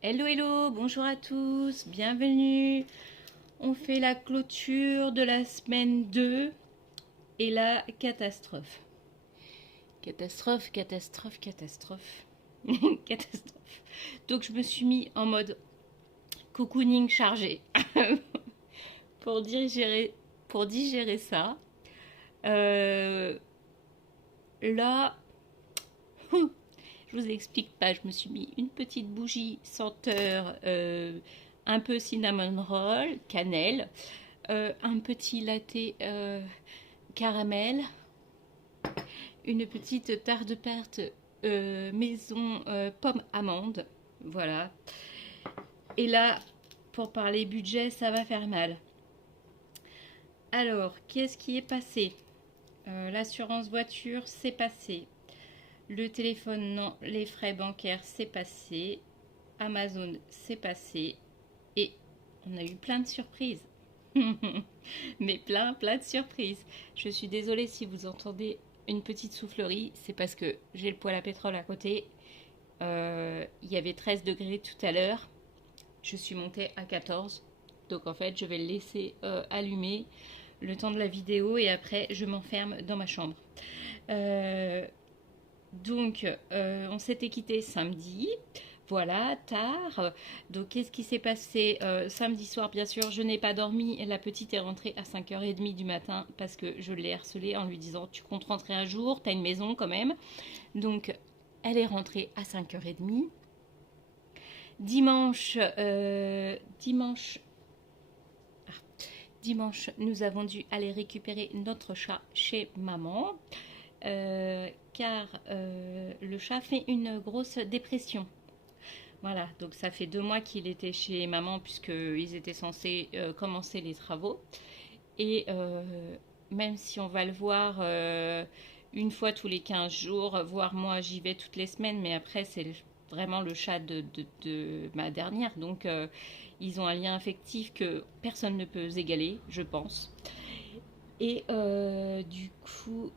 Hello, hello, bonjour à tous, bienvenue. On fait la clôture de la semaine 2 et la catastrophe. Catastrophe, catastrophe, catastrophe. Catastrophe. Donc je me suis mis en mode cocooning chargé pour digérer ça. Euh, Là, je vous explique pas, je me suis mis une petite bougie senteur un peu cinnamon roll, cannelle, un petit latte caramel, une petite tarte de perte maison pomme amande. Voilà. Et là, pour parler budget, ça va faire mal. Alors, qu'est-ce qui est passé? L'assurance voiture, c'est passé. Le téléphone, non. Les frais bancaires, c'est passé. Amazon, c'est passé. Et on a eu plein de surprises. Mais plein de surprises. Je suis désolée si vous entendez une petite soufflerie. C'est parce que j'ai le poêle à pétrole à côté. Il y avait 13 degrés tout à l'heure. Je suis montée à 14. Donc en fait, je vais le laisser allumer le temps de la vidéo et après, je m'enferme dans ma chambre. On s'était quitté samedi. Voilà, tard. Donc, qu'est-ce qui s'est passé samedi soir? Bien sûr, je n'ai pas dormi. La petite est rentrée à 5h30 du matin parce que je l'ai harcelée en lui disant tu comptes rentrer un jour, t'as une maison quand même. Donc, elle est rentrée à 5h30. Dimanche, dimanche, nous avons dû aller récupérer notre chat chez maman. Car le chat fait une grosse dépression. Voilà, donc ça fait 2 mois qu'il était chez maman puisqu'ils étaient censés commencer les travaux. Et même si on va le voir une fois tous les 15 jours, voire moi j'y vais toutes les semaines, mais après c'est vraiment le chat de ma dernière. Donc ils ont un lien affectif que personne ne peut égaler, je pense. Et du coup,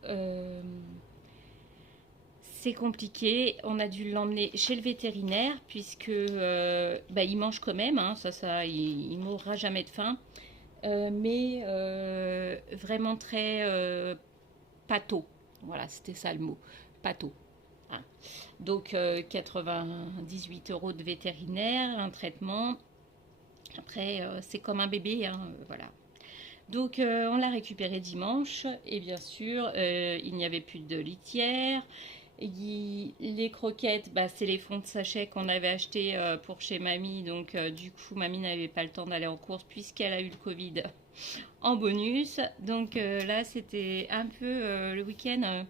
c'est compliqué. On a dû l'emmener chez le vétérinaire puisque il mange quand même. Hein, il mourra jamais de faim. Mais vraiment très pâteau. Voilà, c'était ça le mot. Pâteau. Hein. Donc 98 € de vétérinaire, un traitement. Après, c'est comme un bébé. Hein, voilà. Donc on l'a récupéré dimanche et bien sûr il n'y avait plus de litière. Les croquettes, c'est les fonds de sachet qu'on avait achetés pour chez mamie. Donc du coup mamie n'avait pas le temps d'aller en course puisqu'elle a eu le Covid en bonus. Donc là c'était un peu le week-end.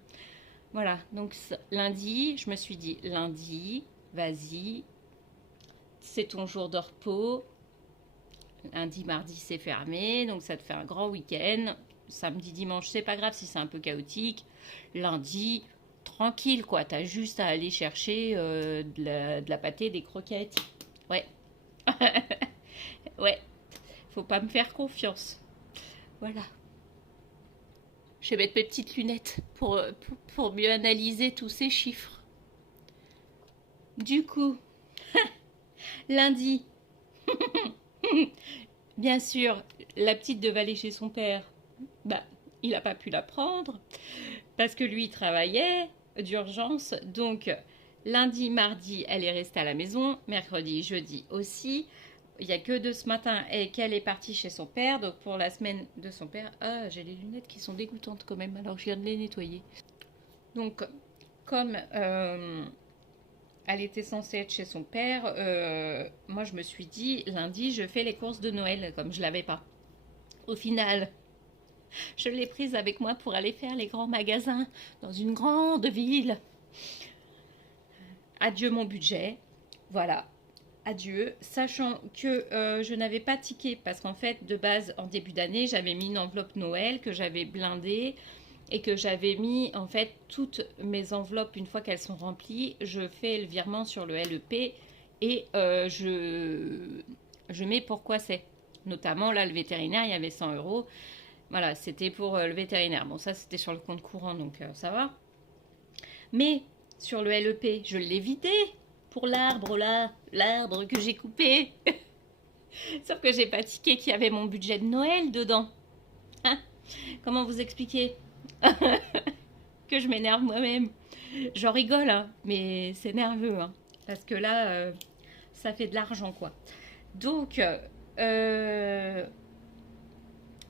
Voilà, donc lundi je me suis dit lundi vas-y c'est ton jour de repos. Lundi, mardi, c'est fermé, donc ça te fait un grand week-end. Samedi, dimanche, c'est pas grave si c'est un peu chaotique. Lundi, tranquille, quoi. T'as juste à aller chercher de la pâtée, des croquettes. Ouais. Ouais. Faut pas me faire confiance. Voilà. Je vais mettre mes petites lunettes pour mieux analyser tous ces chiffres. Du coup, lundi, bien sûr, la petite devait aller chez son père. Il n'a pas pu la prendre parce que lui travaillait d'urgence. Donc lundi, mardi, elle est restée à la maison. Mercredi, jeudi aussi. Il n'y a que de ce matin et qu'elle est partie chez son père. Donc pour la semaine de son père, j'ai les lunettes qui sont dégoûtantes quand même. Alors je viens de les nettoyer. Donc comme elle était censée être chez son père, moi je me suis dit lundi je fais les courses de Noël comme je l'avais pas. Au final, je l'ai prise avec moi pour aller faire les grands magasins dans une grande ville. Adieu mon budget. Voilà. Adieu. Sachant que je n'avais pas ticket parce qu'en fait, de base, en début d'année, j'avais mis une enveloppe Noël que j'avais blindée et que j'avais mis en fait toutes mes enveloppes une fois qu'elles sont remplies. Je fais le virement sur le LEP et je mets pourquoi c'est. Notamment là, le vétérinaire, il y avait 100 €. Voilà, c'était pour le vétérinaire. Bon, ça, c'était sur le compte courant, donc ça va. Mais sur le LEP, je l'ai vidé. pour l'arbre là, l'arbre que j'ai coupé. Sauf que j'ai pas tiqué qu'il y avait mon budget de Noël dedans. Hein? Comment vous expliquer que je m'énerve moi-même? J'en rigole, hein, mais c'est nerveux, hein, parce que là, ça fait de l'argent, quoi. Donc,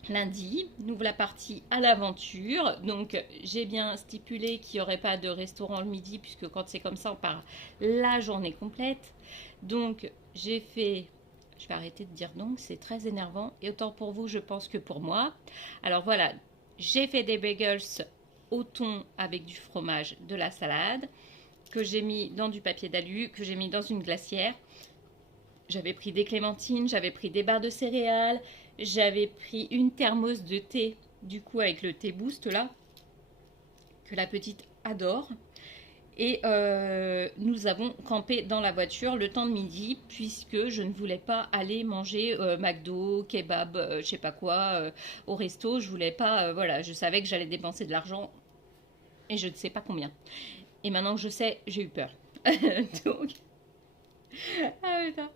lundi, nous voilà partis à l'aventure. Donc, j'ai bien stipulé qu'il n'y aurait pas de restaurant le midi, puisque quand c'est comme ça, on part la journée complète. Donc, j'ai fait... Je vais arrêter de dire donc, c'est très énervant. Et autant pour vous, je pense que pour moi. Alors voilà, j'ai fait des bagels au thon avec du fromage, de la salade, que j'ai mis dans du papier d'alu, que j'ai mis dans une glacière. J'avais pris des clémentines, j'avais pris des barres de céréales, j'avais pris une thermos de thé, du coup avec le thé boost là, que la petite adore. Et nous avons campé dans la voiture le temps de midi, puisque je ne voulais pas aller manger McDo, kebab, je sais pas quoi, au resto. Je voulais pas, voilà, je savais que j'allais dépenser de l'argent et je ne sais pas combien. Et maintenant que je sais, j'ai eu peur. Donc, ah putain.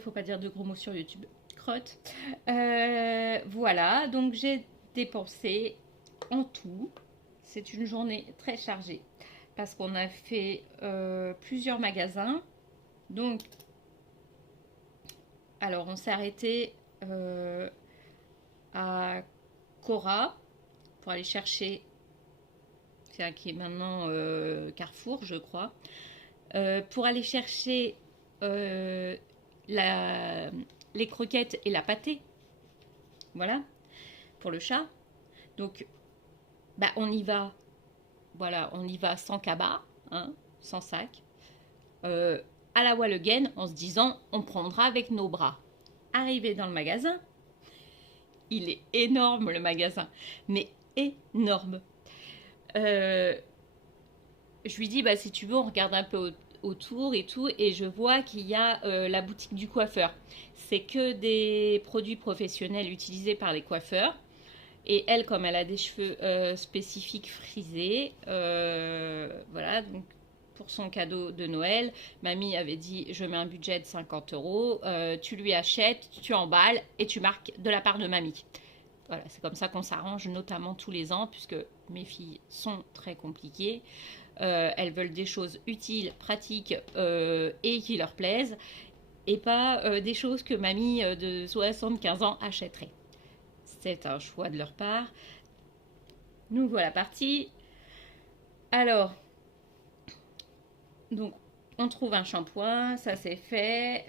Faut pas dire de gros mots sur YouTube. Crotte. Voilà, donc j'ai dépensé en tout. C'est une journée très chargée parce qu'on a fait plusieurs magasins. Donc, alors on s'est arrêté à Cora pour aller chercher, c'est qui est maintenant Carrefour, je crois, pour aller chercher les croquettes et la pâtée. Voilà, pour le chat. Donc, bah, on y va, voilà, on y va sans cabas, hein, sans sac, à la Walleguen, en se disant, on prendra avec nos bras. Arrivé dans le magasin, il est énorme le magasin, mais énorme. Je lui dis, bah, si tu veux, on regarde un peu autour et tout, et je vois qu'il y a la boutique du coiffeur. C'est que des produits professionnels utilisés par les coiffeurs. Et elle, comme elle a des cheveux spécifiques frisés, voilà, donc pour son cadeau de Noël, mamie avait dit, je mets un budget de 50 euros, tu lui achètes, tu emballes et tu marques de la part de mamie. Voilà, c'est comme ça qu'on s'arrange, notamment tous les ans, puisque mes filles sont très compliquées. Elles veulent des choses utiles, pratiques et qui leur plaisent, et pas des choses que mamie de 75 ans achèterait. C'est un choix de leur part. Nous voilà partis. Alors, donc, on trouve un shampoing, ça c'est fait.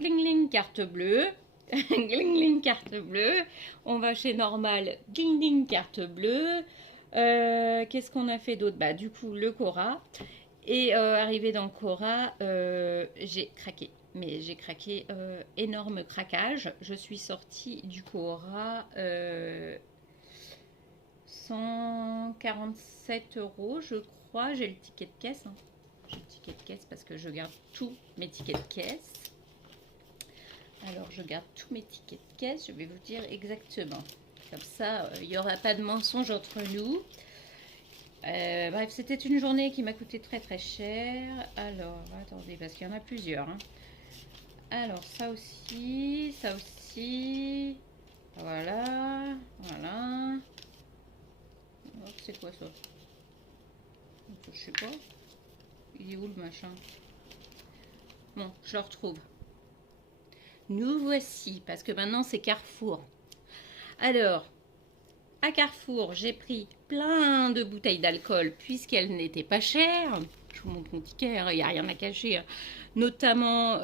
Gling gling, carte bleue. Gling gling, carte bleue. On va chez Normal, gling gling, carte bleue. Qu'est-ce qu'on a fait d'autre? Bah, du coup, le Cora. Et arrivé dans le Cora, j'ai craqué. Mais j'ai craqué, énorme craquage. Je suis sortie du Cora 147 euros, je crois. J'ai le ticket de caisse. Hein. J'ai le ticket de caisse parce que je garde tous mes tickets de caisse. Alors, je garde tous mes tickets de caisse. Je vais vous dire exactement. Comme ça, il n'y aura pas de mensonge entre nous. Bref, c'était une journée qui m'a coûté très très cher. Alors, attendez, parce qu'il y en a plusieurs. Hein. Alors, ça aussi, ça aussi. Voilà, voilà. C'est quoi ça? Je sais pas. Il est où le machin? Bon, je le retrouve. Nous voici, parce que maintenant c'est Carrefour. Alors, à Carrefour, j'ai pris plein de bouteilles d'alcool puisqu'elles n'étaient pas chères. Je vous montre mon ticket, il n'y a rien à cacher. Notamment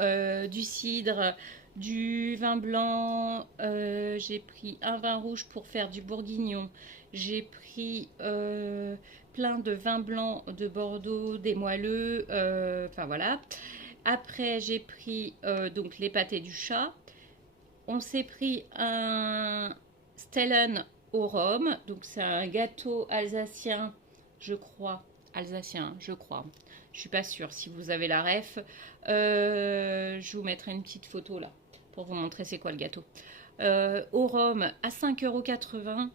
du cidre, du vin blanc. J'ai pris un vin rouge pour faire du bourguignon. J'ai pris plein de vins blancs de Bordeaux, des moelleux. Enfin voilà. Après, j'ai pris donc les pâtés du chat. On s'est pris un Stellen au rhum. Donc, c'est un gâteau alsacien, je crois. Alsacien, je crois. Je suis pas sûre. Si vous avez la ref, je vous mettrai une petite photo là pour vous montrer c'est quoi le gâteau. Au rhum à 5,80 €.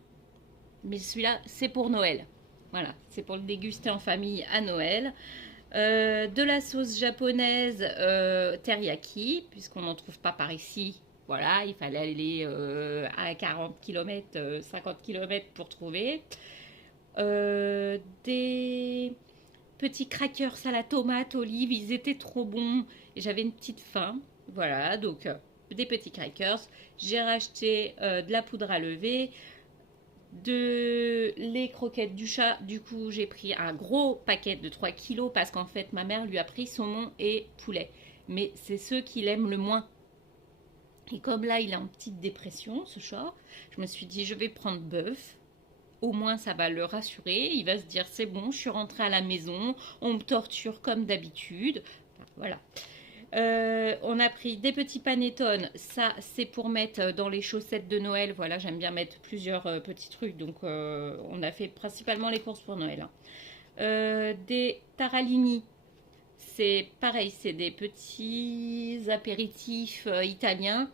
Mais celui-là, c'est pour Noël. Voilà, c'est pour le déguster en famille à Noël. De la sauce japonaise teriyaki, puisqu'on n'en trouve pas par ici. Voilà, il fallait aller à 40 km, 50 km pour trouver. Des petits crackers à la tomate, olive, ils étaient trop bons. Et j'avais une petite faim. Voilà, donc des petits crackers. J'ai racheté de la poudre à lever, de les croquettes du chat. Du coup, j'ai pris un gros paquet de 3 kilos parce qu'en fait, ma mère lui a pris saumon et poulet. Mais c'est ceux qu'il aime le moins. Et comme là, il est en petite dépression, ce chat, je me suis dit, je vais prendre bœuf. Au moins, ça va le rassurer. Il va se dire, c'est bon, je suis rentrée à la maison, on me torture comme d'habitude. Enfin, voilà. On a pris des petits panettone. Ça, c'est pour mettre dans les chaussettes de Noël. Voilà, j'aime bien mettre plusieurs petits trucs. Donc, on a fait principalement les courses pour Noël. Hein. Des taralini. C'est pareil, c'est des petits apéritifs italiens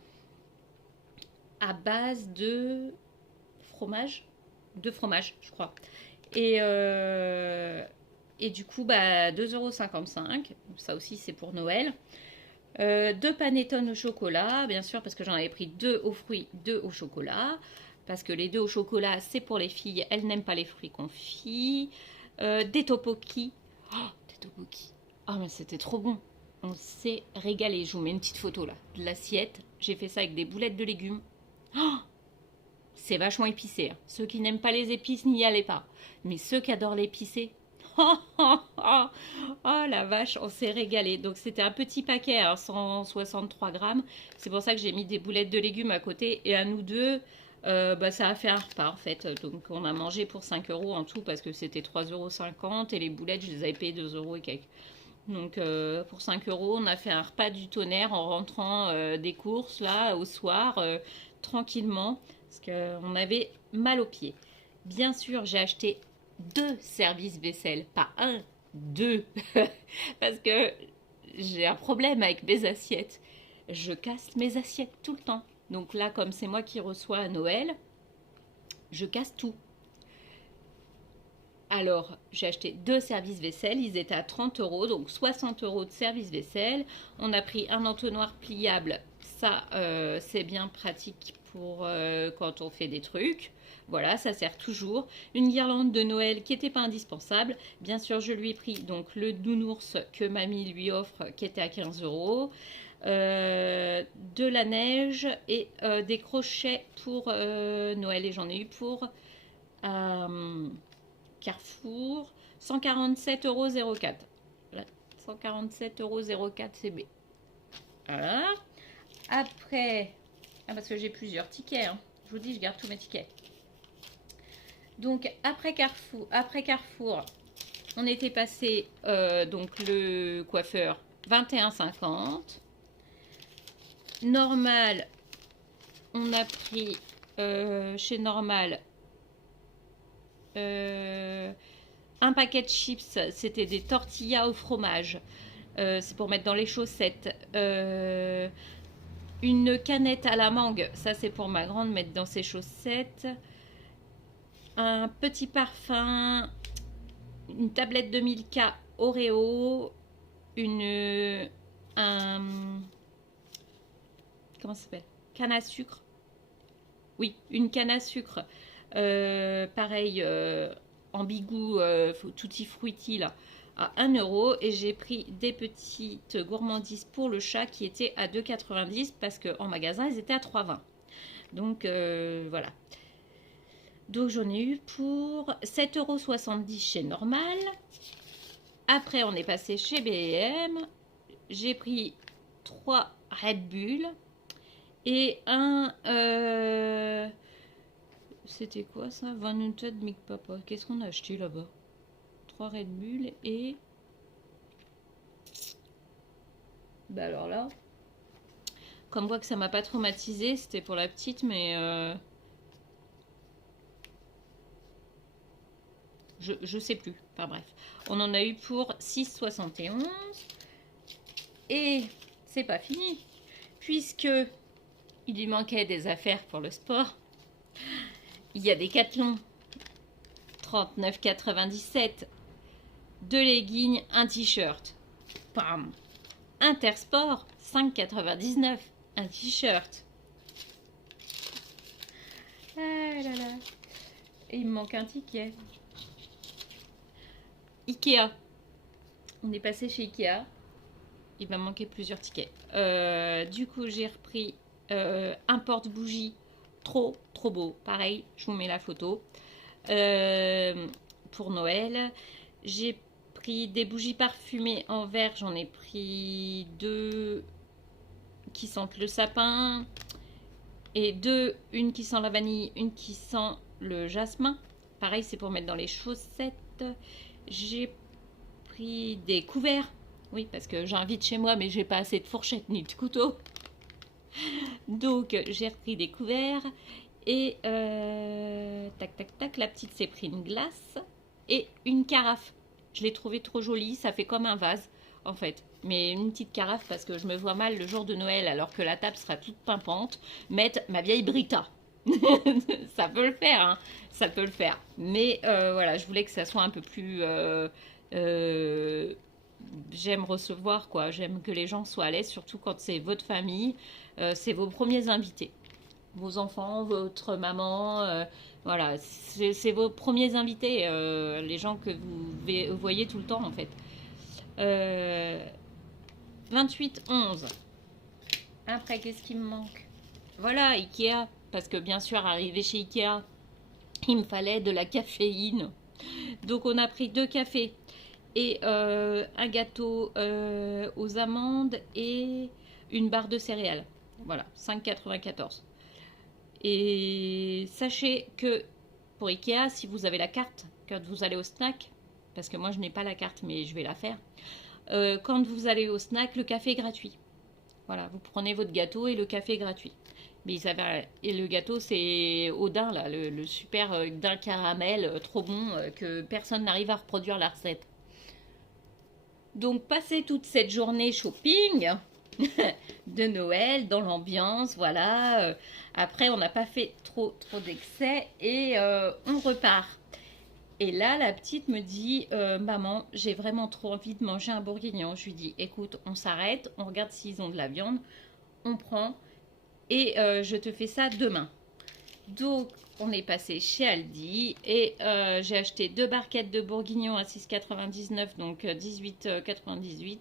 à base de fromage. De fromage, je crois. Et, et du coup, bah, 2,55 €. Ça aussi, c'est pour Noël. Deux panettone au chocolat, bien sûr, parce que j'en avais pris deux aux fruits, deux au chocolat. Parce que les deux au chocolat, c'est pour les filles. Elles n'aiment pas les fruits confits. Des tteokbokki. Oh, des tteokbokki. Ah, mais c'était trop bon. On s'est régalé. Je vous mets une petite photo là de l'assiette. J'ai fait ça avec des boulettes de légumes. Oh, c'est vachement épicé. Hein. Ceux qui n'aiment pas les épices, n'y allez pas. Mais ceux qui adorent l'épicé, oh, oh, oh, oh la vache, on s'est régalé. Donc c'était un petit paquet à 163 grammes. C'est pour ça que j'ai mis des boulettes de légumes à côté. Et à nous deux, bah, ça a fait un repas en fait. Donc on a mangé pour 5 € en tout parce que c'était 3,50 € et les boulettes, je les avais payées 2 € et quelques. Donc pour 5 €, on a fait un repas du tonnerre en rentrant des courses là au soir, tranquillement, parce qu'on avait mal aux pieds. Bien sûr, j'ai acheté deux services vaisselle, pas un, deux, parce que j'ai un problème avec mes assiettes. Je casse mes assiettes tout le temps. Donc là, comme c'est moi qui reçois à Noël, je casse tout. Alors, j'ai acheté deux services vaisselle, ils étaient à 30 €, donc 60 € de service vaisselle. On a pris un entonnoir pliable, ça c'est bien pratique pour quand on fait des trucs. Voilà, ça sert toujours. Une guirlande de Noël qui n'était pas indispensable. Bien sûr, je lui ai pris donc le nounours que mamie lui offre qui était à 15 €. De la neige et des crochets pour Noël. Et j'en ai eu pour Carrefour, 147,04 €. Voilà, 147,04 € CB. Voilà. Après, ah parce que j'ai plusieurs tickets. Hein. Je vous dis, je garde tous mes tickets. Donc après Carrefour, on était passé donc le coiffeur 21,50 €. Normal, on a pris chez Normal un paquet de chips, c'était des tortillas au fromage. C'est pour mettre dans les chaussettes. Une canette à la mangue, ça c'est pour ma grande mettre dans ses chaussettes. Un petit parfum, une tablette de Milka Oreo, comment ça s'appelle? Canne à sucre. Oui, une canne à sucre. Pareil, ambigu, tutti frutti là, à 1 € et j'ai pris des petites gourmandises pour le chat qui étaient à 2,90 € parce qu'en magasin ils étaient à 3,20 €. Donc voilà. Donc j'en ai eu pour 7,70 € chez Normal. Après on est passé chez B&M. J'ai pris 3 Red Bull et un... c'était quoi ça? Van Hunted Mick Papa. Qu'est-ce qu'on a acheté là-bas? 3 Red Bull et... Bah alors là... Comme on voit que ça m'a pas traumatisé, c'était pour la petite, mais... Je sais plus. Enfin bref. On en a eu pour 6,71 €. Et c'est pas fini. Puisque il lui manquait des affaires pour le sport. Il y a des Decathlon 39,97. Deux leggings, un t-shirt. Pam. Intersport, 5,99. Un t-shirt. Ah là là. Et il me manque un ticket. Ikea. On est passé chez Ikea. Il va me manquer plusieurs tickets. Du coup, j'ai repris un porte-bougie. Trop beau. Pareil, je vous mets la photo. Pour Noël. J'ai pris des bougies parfumées en verre. J'en ai pris 2 qui sentent le sapin. Et 2, une qui sent la vanille, une qui sent le jasmin. Pareil, c'est pour mettre dans les chaussettes. J'ai pris des couverts. Oui, parce que j'invite chez moi, mais j'ai pas assez de fourchettes ni de couteaux. Donc, j'ai repris des couverts. Et tac, tac, tac, la petite s'est pris une glace et une carafe. Je l'ai trouvée trop jolie, ça fait comme un vase, en fait. Mais une petite carafe parce que je me vois mal le jour de Noël, alors que la table sera toute pimpante, mettre ma vieille Brita. Ça peut le faire, hein. Ça peut le faire. Mais voilà, je voulais que ça soit un peu plus... j'aime recevoir, quoi. J'aime que les gens soient à l'aise, surtout quand c'est votre famille. C'est vos premiers invités. Vos enfants, votre maman, voilà, c'est vos premiers invités, les gens que vous voyez tout le temps en fait. 28,11. Après, qu'est-ce qui me manque? Voilà, Ikea, parce que bien sûr, arrivé chez Ikea, il me fallait de la caféine. Donc on a pris 2 cafés et un gâteau aux amandes et une barre de céréales. Voilà, 5,94. Et sachez que pour Ikea, si vous avez la carte, quand vous allez au snack, parce que moi je n'ai pas la carte mais je vais la faire, quand vous allez au snack, le café est gratuit. Voilà, vous prenez votre gâteau et le café est gratuit. Mais et le gâteau c'est au daim là, le super daim caramel trop bon que personne n'arrive à reproduire la recette. Donc passez toute cette journée shopping de Noël dans l'ambiance, voilà. Après, on n'a pas fait trop d'excès et on repart. Et là, la petite me dit, maman, j'ai vraiment trop envie de manger un bourguignon. Je lui dis, écoute, on s'arrête, on regarde s'ils ont de la viande, on prend et je te fais ça demain. Donc, on est passé chez Aldi et j'ai acheté 2 barquettes de bourguignon à 6,99, donc 18,98.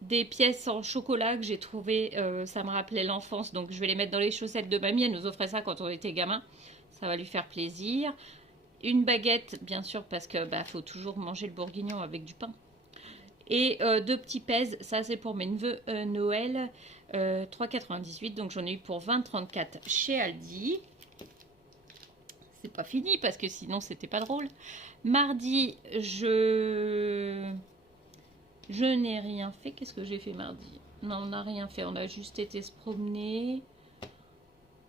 Des pièces en chocolat que j'ai trouvé, ça me rappelait l'enfance, donc je vais les mettre dans les chaussettes de mamie. Elle nous offrait ça quand on était gamin, ça va lui faire plaisir. Une baguette, bien sûr, parce que faut toujours manger le bourguignon avec du pain. Et 2 petits pèses, ça c'est pour mes neveux Noël, 3,98, donc j'en ai eu pour 20,34 chez Aldi. C'est pas fini parce que sinon c'était pas drôle. Mardi, je n'ai rien fait. Qu'est-ce que j'ai fait mardi? Non, on n'a rien fait. On a juste été se promener.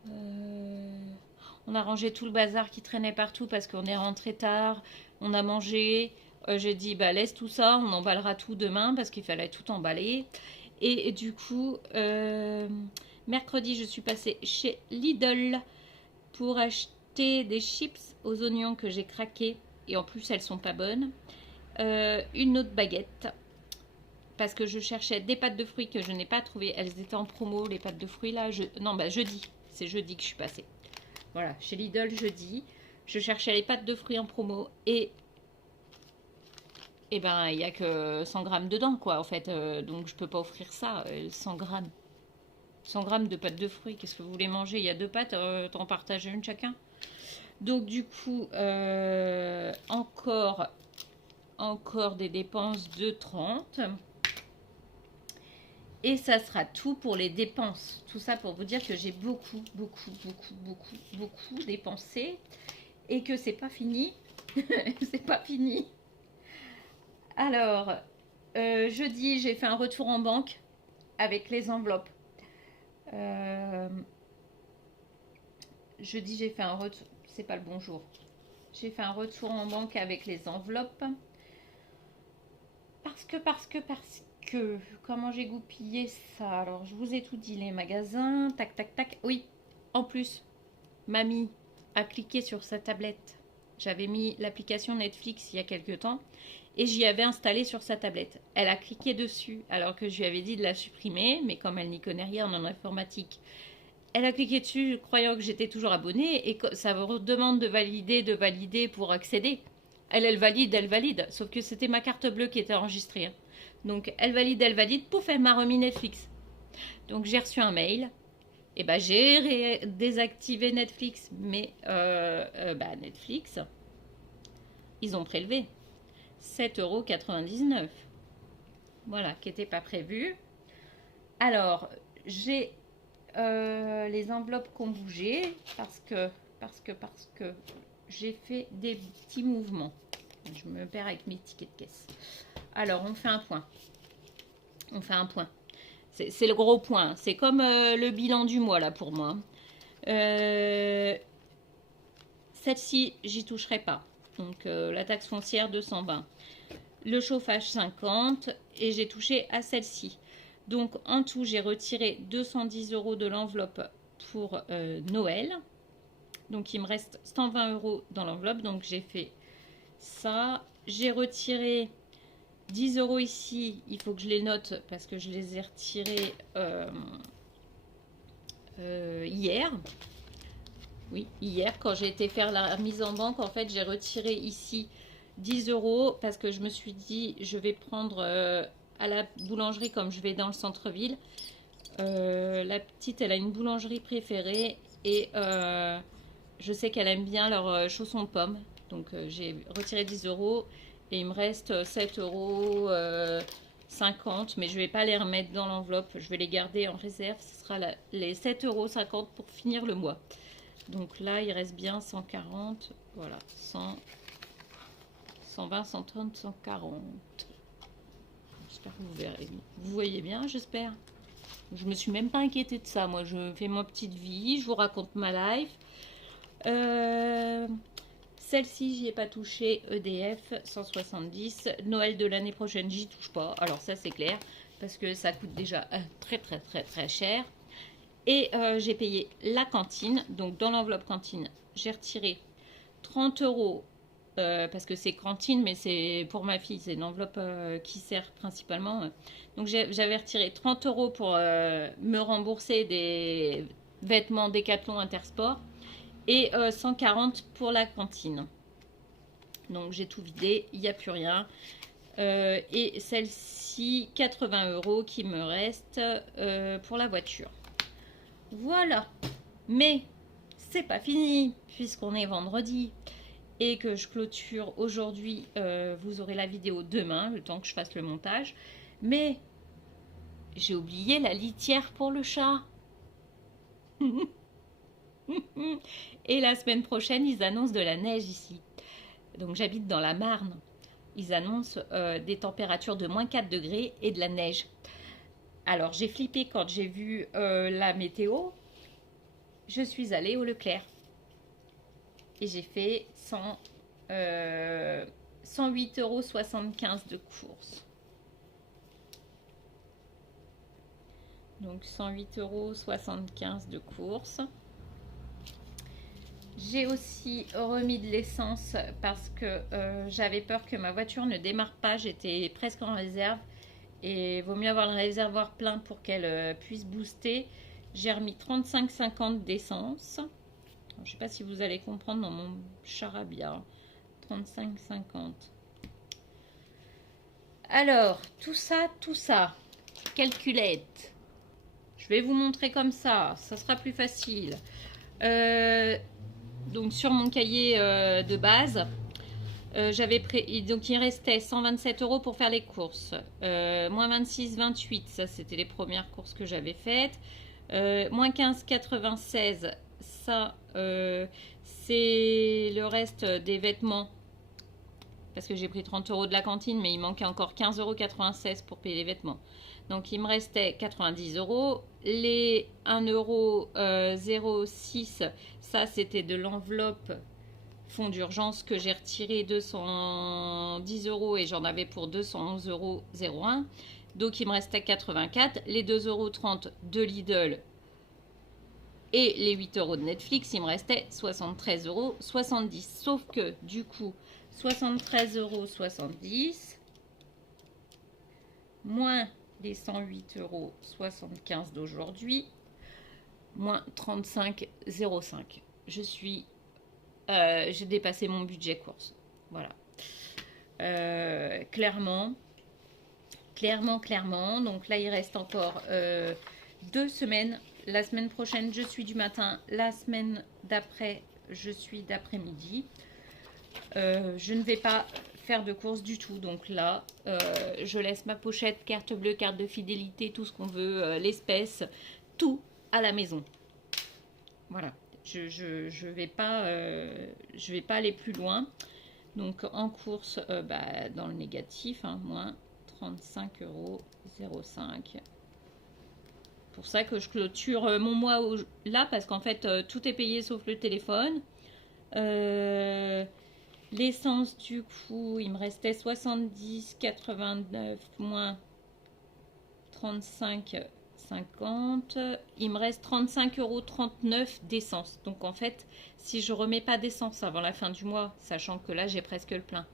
On a rangé tout le bazar qui traînait partout parce qu'on est rentré tard. On a mangé. J'ai dit, laisse tout ça. On emballera tout demain parce qu'il fallait tout emballer. Et du coup, mercredi, je suis passée chez Lidl pour acheter des chips aux oignons que j'ai craqués. Et en plus, elles sont pas bonnes. Une autre baguette. Parce que je cherchais des pâtes de fruits que je n'ai pas trouvées. Elles étaient en promo, les pâtes de fruits là. Non, jeudi. C'est jeudi que je suis passée. Voilà, chez Lidl jeudi. Je cherchais les pâtes de fruits en promo. Et il n'y a que 100 grammes dedans, quoi, en fait. Donc, je peux pas offrir ça, 100 grammes. 100 grammes de pâtes de fruits. Qu'est-ce que vous voulez manger? Il y a 2 pâtes, t'en partages une chacun. Donc, du coup, encore des dépenses de 30. Et ça sera tout pour les dépenses. Tout ça pour vous dire que j'ai beaucoup dépensé. Et que c'est pas fini. C'est pas fini. Alors, jeudi, j'ai fait un retour en banque avec les enveloppes. Jeudi, j'ai fait un retour. C'est pas le bon jour. J'ai fait un retour en banque avec les enveloppes. Parce que, comment j'ai goupillé ça? Alors, je vous ai tout dit, les magasins, tac. Oui, en plus, mamie à cliquer sur sa tablette. J'avais mis l'application Netflix il y a quelques temps et j'y avais installé sur sa tablette. Elle a cliqué dessus alors que je lui avais dit de la supprimer, mais comme elle n'y connaît rien en informatique, elle a cliqué dessus croyant que j'étais toujours abonnée et que ça vous demande de valider pour accéder. Elle valide, sauf que c'était ma carte bleue qui était enregistrée. Hein. Donc elle valide, pouf, elle m'a remis Netflix. Donc j'ai reçu un mail. Et ben j'ai désactivé Netflix, mais Netflix, ils ont prélevé 7,99 €. Voilà, qui n'était pas prévu. Alors, j'ai les enveloppes qui ont bougé parce que j'ai fait des petits mouvements. Je me perds avec mes tickets de caisse. Alors, on fait un point. C'est le gros point. C'est comme le bilan du mois, là, pour moi. Celle-ci, j'y toucherai pas. Donc, la taxe foncière, 220. Le chauffage, 50. Et j'ai touché à celle-ci. Donc, en tout, j'ai retiré 210 € de l'enveloppe pour Noël. Donc, il me reste 120 € dans l'enveloppe. Donc, j'ai fait ça. J'ai retiré 10 € ici, il faut que je les note parce que je les ai retirés hier. Oui, hier, quand j'ai été faire la mise en banque, en fait, j'ai retiré ici 10 € parce que je me suis dit, je vais prendre à la boulangerie comme je vais dans le centre-ville. La petite, elle a une boulangerie préférée et je sais qu'elle aime bien leurs chaussons de pommes. Donc, j'ai retiré 10 € et il me reste 7,50 €. Mais je ne vais pas les remettre dans l'enveloppe. Je vais les garder en réserve. Ce sera les 7,50 € pour finir le mois. Donc là, il reste bien 140. Voilà, 100, 120, 130, 140. J'espère que vous verrez. Vous voyez bien, j'espère. Je me suis même pas inquiétée de ça. Moi, je fais ma petite vie. Je vous raconte ma life. Celle-ci, j'y ai pas touché. EDF, 170. Noël de l'année prochaine, j'y touche pas. Alors ça, c'est clair. Parce que ça coûte déjà très cher. Et j'ai payé la cantine. Donc, dans l'enveloppe cantine, j'ai retiré 30 € parce que c'est cantine, mais c'est pour ma fille. C'est une enveloppe qui sert principalement. Donc, j'avais retiré 30 € pour me rembourser des vêtements Décathlon Intersport et 140 pour la cantine. Donc, j'ai tout vidé. Il n'y a plus rien. Et celle-ci, 80 € qui me reste pour la voiture. Voilà, mais c'est pas fini puisqu'on est vendredi et que je clôture aujourd'hui. Vous aurez la vidéo demain, le temps que je fasse le montage. Mais j'ai oublié la litière pour le chat. Et la semaine prochaine, ils annoncent de la neige ici. Donc j'habite dans la Marne. Ils annoncent des températures de moins 4 degrés et de la neige. Alors, j'ai flippé quand j'ai vu la météo. Je suis allée au Leclerc. Et j'ai fait 108,75 € de course. Donc, 108,75 € de course. J'ai aussi remis de l'essence parce que j'avais peur que ma voiture ne démarre pas. J'étais presque en réserve. Et il vaut mieux avoir le réservoir plein pour qu'elle puisse booster. J'ai remis 35,50 € d'essence. Je ne sais pas si vous allez comprendre dans mon charabia. 35,50 €. Alors, tout ça. Calculette. Je vais vous montrer comme ça. Ça sera plus facile. Donc, sur mon cahier de base... donc il restait 127 € pour faire les courses, moins 26, 28, ça c'était les premières courses que j'avais faites, moins 15, 96, ça c'est le reste des vêtements, parce que j'ai pris 30 € de la cantine, mais il manquait encore 15,96 € pour payer les vêtements. Donc il me restait 90 €, les 1,06 €, ça c'était de l'enveloppe fonds d'urgence que j'ai retiré 210 € et j'en avais pour 211,01 €. Donc il me restait 84. Les 2,30 € de Lidl, Et les 8 euros de Netflix, il me restait 73,70 euros. Sauf que, du coup, 73,70 euros moins les 108,75 euros d'aujourd'hui, moins 35,05. J'ai dépassé mon budget course. Voilà. Clairement. Donc là, il reste encore 2 semaines. La semaine prochaine, je suis du matin. La semaine d'après, je suis d'après-midi. Je ne vais pas faire de courses du tout. Donc là, je laisse ma pochette, carte bleue, carte de fidélité, tout ce qu'on veut, l'espèce, tout à la maison. Voilà. Je vais pas aller plus loin. Donc en course, dans le négatif, hein, moins 35,05 euros. Pour ça que je clôture mon mois là, parce qu'en fait, tout est payé sauf le téléphone. L'essence, du coup, il me restait 70,89 moins 35,50. Il me reste 35,39 euros d'essence. Donc en fait, si je remets pas d'essence avant la fin du mois, sachant que là j'ai presque le plein,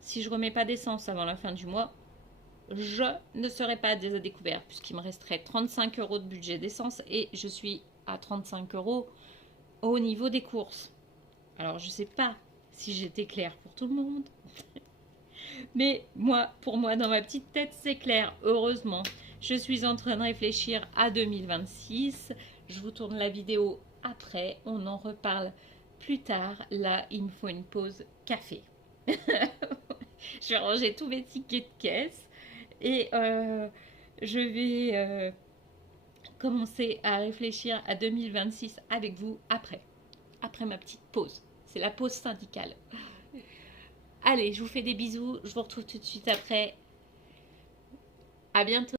si je remets pas d'essence avant la fin du mois, je ne serai pas à découvert, puisqu'il me resterait 35 euros de budget d'essence et je suis à 35 euros au niveau des courses. Alors je sais pas si j'étais claire pour tout le monde, mais pour moi, dans ma petite tête, c'est clair. Heureusement, je suis en train de réfléchir à 2026. Je vous tourne la vidéo après. On en reparle plus tard. Là, il me faut une pause café. Je vais ranger tous mes tickets de caisse et je vais commencer à réfléchir à 2026 avec vous après ma petite pause. C'est la pause syndicale. Allez, je vous fais des bisous. Je vous retrouve tout de suite après. À bientôt.